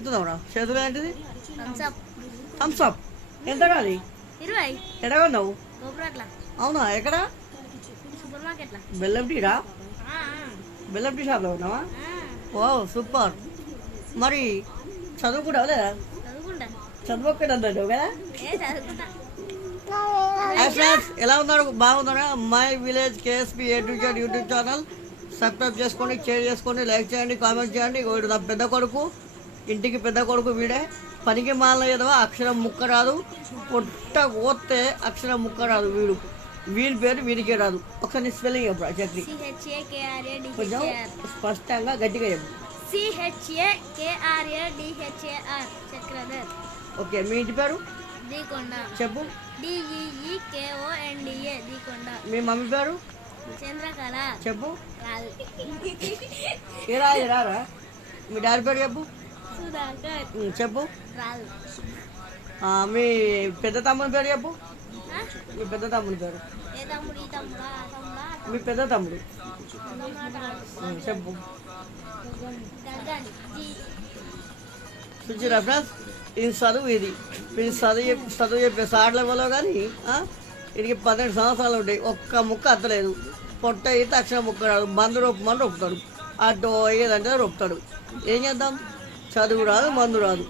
చెప్తున్నావురా చేతులు ఏంటిది? Thums Up Thums Up ఎంత కాదు ఇరవై. ఎక్కడ కొన్నావు గోపురాట్ల. అవునా? ఎక్కడ? బెల్లం టీరా బెల్లం టీ షాప్లో ఉన్నావా? ఓ సూపర్. మరి చదువుకుంటావు లేదా? చదువుకుంటా. కదా? ఎలా ఉన్నారు? బాగున్నారా? My village KSP A to Z YouTube channel subscribe చేసుకోండి షేర్ చేసుకోండి లైక్ చేయండి కామెంట్ చేయండి. నా పెద్ద కొడుకు. ఇంటికి పెద్ద కొడుకు వీడే. పనికి మాల ఏదో అక్షరం ముక్క రాదు. పొట్ట కోస్తే అక్షరం ముక్క రాదు వీడు. వీడి పేరు వీడికే రాదు. ఒకసారి స్పెల్లింగ్ చెప్పు చక్రి. సిహెచ్ఏ కేఆర్ఏ కొంచెం స్పష్టంగా గట్టిగా చెప్పు. ఓకే మీ ఇంటి పేరు? చెప్పు. ఎన్డిఏ దీకొండ. మీ మమ్మీ పేరు? చంద్రకళ. చెప్పు. రాదు రారా మీ డాడీ పేరు చెప్పు. చెప్పు. మీ పెద్ద తమ్ముని పేరు చెప్పు? మీ పెద్ద తమ్ముని పేరు. మీ పెద్ద తమ్ముడు. చెప్పు. గర్గాని జీ చూసిరా ఫ్రెండ్స్? ఇది చదువు ఇది. ఇది చదువు చెప్పి చదువు చెప్పే సార్ల వల్ల కానీ ఇది పన్నెండు సంవత్సరాలు ఉంటాయి. ఒక్క ముక్క అత్తలేదు. పొట్ట అయితే అక్షరం ముక్క రాదు మందు రొప్పమని రొప్పుతాడు. అటు ఏదంటే రొప్పుతాడు. ఏం చేద్దాం? చదువు రాదు మందు రాదు.